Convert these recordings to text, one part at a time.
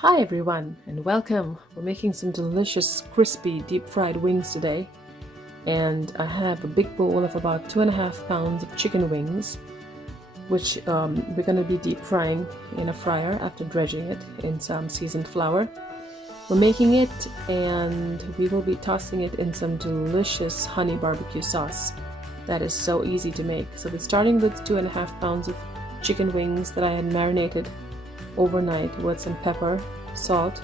Hi everyone and welcome. We're making some delicious crispy deep fried wings today, and I have a big bowl of about 2.5 pounds of chicken wings which we're going to be deep frying in a fryer after dredging it in some seasoned flour. We're making it and we will be tossing it in some delicious honey barbecue sauce that is so easy to make. So we're starting with 2.5 pounds of chicken wings that I had marinated overnight with some pepper, salt,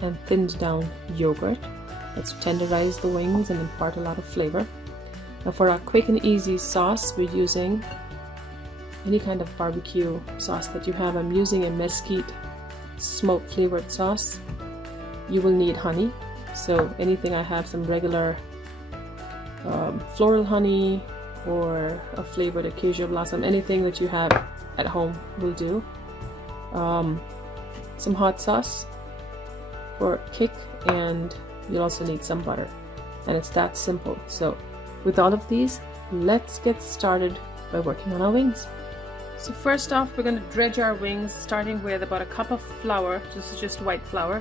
and thinned down yogurt. Let's tenderize the wings and impart a lot of flavor. Now for our quick and easy sauce, we're using any kind of barbecue sauce that you have. I'm using a mesquite smoke flavored sauce. You will need honey, so anything I have, some regular floral honey or a flavored acacia blossom, anything that you have at home will do. Some hot sauce for kick, and you'll also need some butter, and it's that simple. So with all of these, let's get started by working on our wings. So first off, we're going to dredge our wings, starting with about a cup of flour. This is just white flour.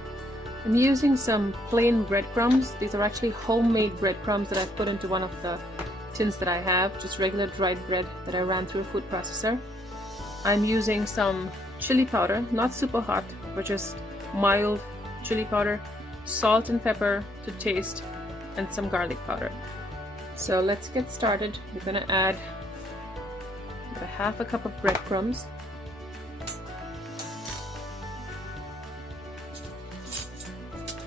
I'm using some plain breadcrumbs. These are actually homemade breadcrumbs that I've put into one of the tins that I have, just regular dried bread that I ran through a food processor. I'm using some chili powder, not super hot, but just mild chili powder, salt and pepper to taste, and some garlic powder. So let's get started. We're going to add about 1/2 cup of breadcrumbs.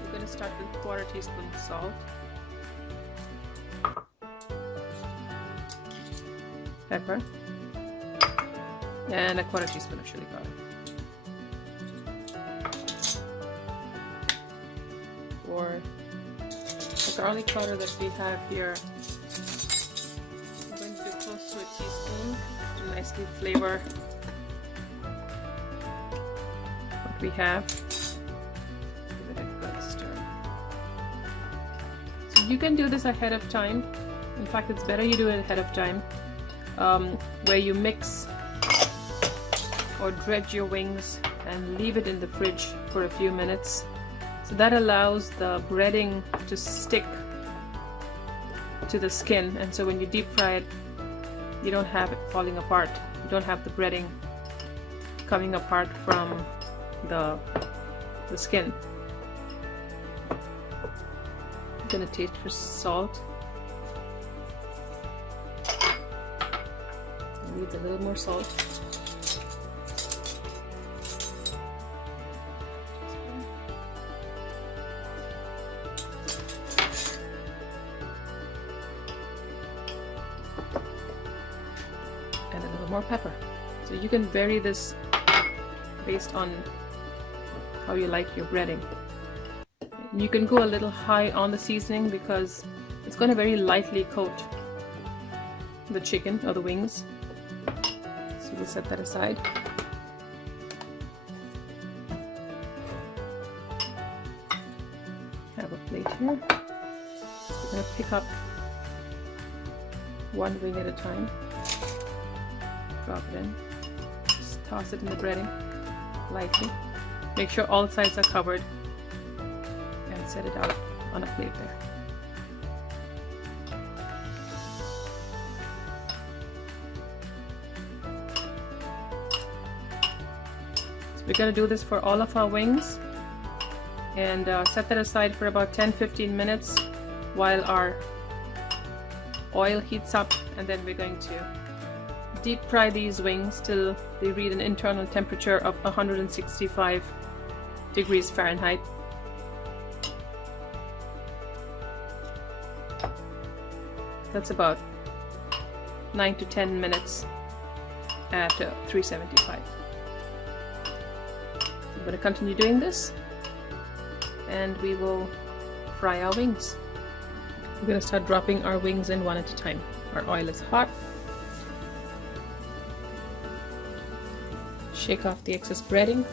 We're going to start with 1/4 teaspoon salt, pepper, and 1/4 teaspoon of chili powder. For the garlic powder that we have here, we're going to do close to a teaspoon to nicely flavor what we have. Give it a good stir. So you can do this ahead of time. In fact, it's better you do it ahead of time, where you mix or dredge your wings and leave it in the fridge for a few minutes. So that allows the breading to stick to the skin, and so when you deep fry it, you don't have it falling apart. You don't have the breading coming apart from the skin. I'm gonna taste for salt. It needs a little more salt. And a little more pepper. So you can vary this based on how you like your breading. You can go a little high on the seasoning because it's going to very lightly coat the chicken or the wings. So we'll set that aside. Have a plate here. We're going to pick up one wing at a time. Drop it in. Just toss it in the breading lightly. Make sure all sides are covered, and set it out on a plate there. So we're going to do this for all of our wings, and set that aside for about 10-15 minutes while our oil heats up, and then we're going to deep fry these wings till they reach an internal temperature of 165 degrees Fahrenheit. That's about 9 to 10 minutes at 375. I'm going to continue doing this, and we will fry our wings. We're going to start dropping our wings in one at a time. Our oil is hot. Shake off the excess breading.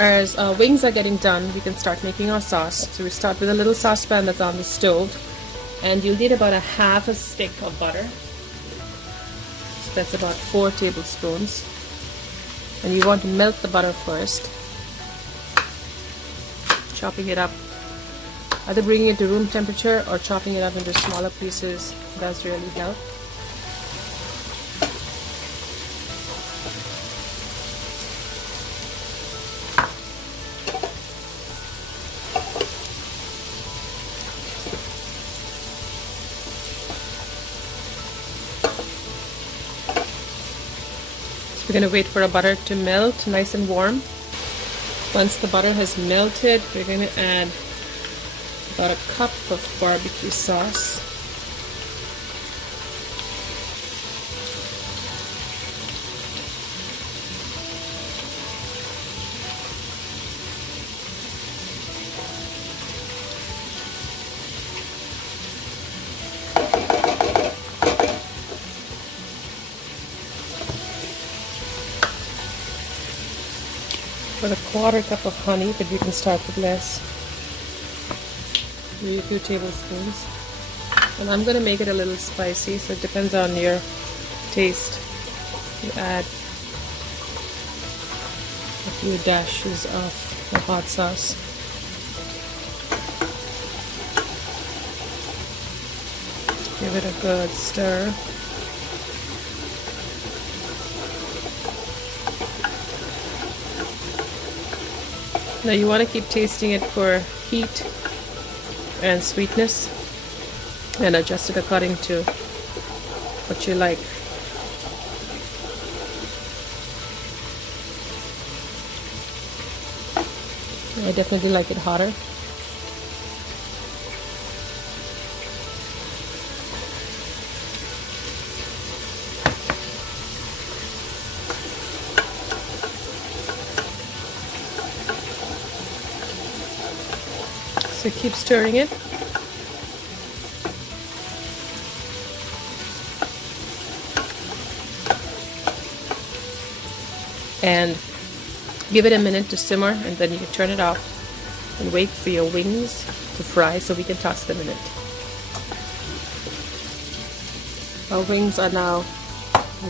As our wings are getting done, we can start making our sauce. So we start with a little saucepan that's on the stove, and you'll need about a half a stick of butter. So that's about 4 tablespoons. And you want to melt the butter first, chopping it up. Either bringing it to room temperature or chopping it up into smaller pieces does really help. We're going to wait for our butter to melt nice and warm. Once the butter has melted, we're going to add about a cup of barbecue sauce. With a quarter cup of honey, but you can start with less. Maybe a few tablespoons. And I'm going to make it a little spicy, so it depends on your taste. You add a few dashes of the hot sauce. Give it a good stir. Now you want to keep tasting it for heat and sweetness and adjust it according to what you like. I definitely like it hotter. So keep stirring it. And give it a minute to simmer, and then you can turn it off and wait for your wings to fry so we can toss them in it. Our wings are now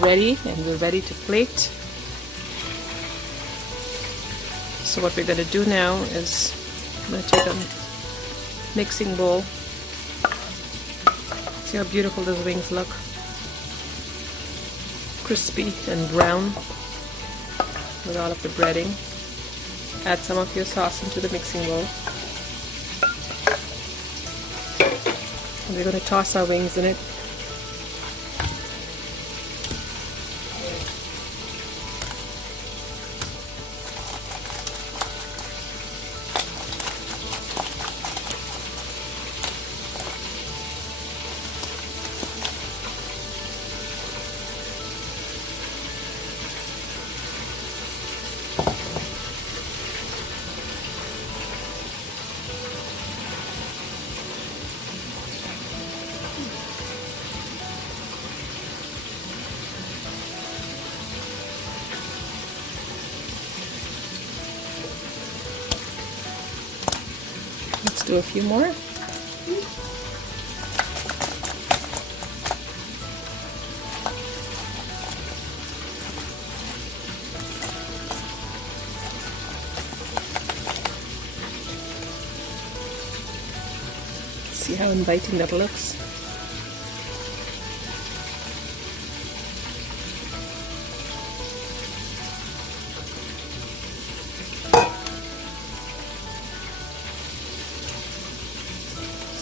ready, and we're ready to plate. So what we're going to do now is I'm going to take a mixing bowl. See how beautiful those wings look. Crispy and brown with all of the breading. Add some of your sauce into the mixing bowl. And we're going to toss our wings in it. Let's do a few more. See how inviting that looks.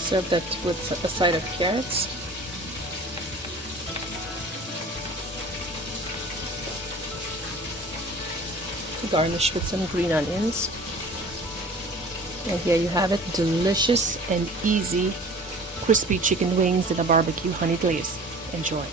Serve that with a side of carrots. Garnish with some green onions. And here you have it, delicious and easy crispy chicken wings in a barbecue honey glaze. Enjoy.